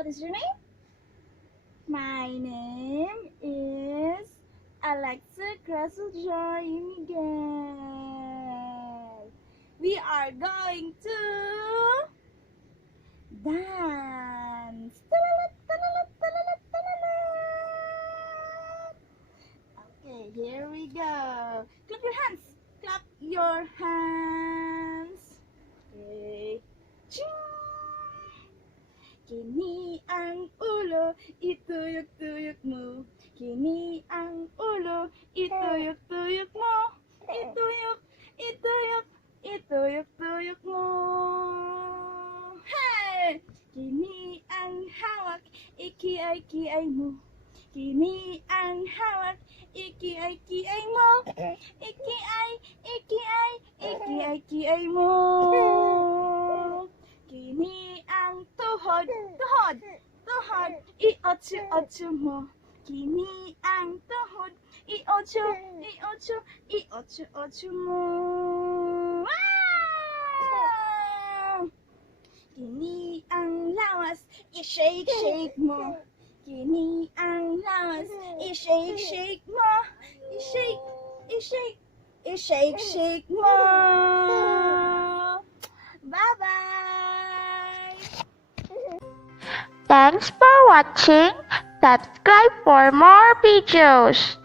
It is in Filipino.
What is your name? My name is Alexa Krasnojoy Miguel. We are going to dance. Talalat, talalat, talalat, talalat. Okay, here we go. Clap your hands. Clap your hands. Okay. Ching! Kini ang ulo, ituyok-tuyok mo. Kini ang ulo, ituyok-tuyok mo. Ituyok, ituyok, ituyok-tuyok mo. Hey! Kini ang hawak, ikiay-kiay mo. Kini ang hawak, ikiay-kiay mo. Ikiay, ikiay, ikiay-kiay mo. Kini ang tuhod, tuhod, tuhod, i-otso-otso mo. Kini ang tuhod, i-otso, i-otso, i-otso-otso mo. Wow! Kini ang lawas, i-shake-shake mo. Kini ang lawas, i-shake-shake mo. I-shake, i-shake, i-shake-shake mo. Bye-bye! Thanks for watching. Subscribe for more videos.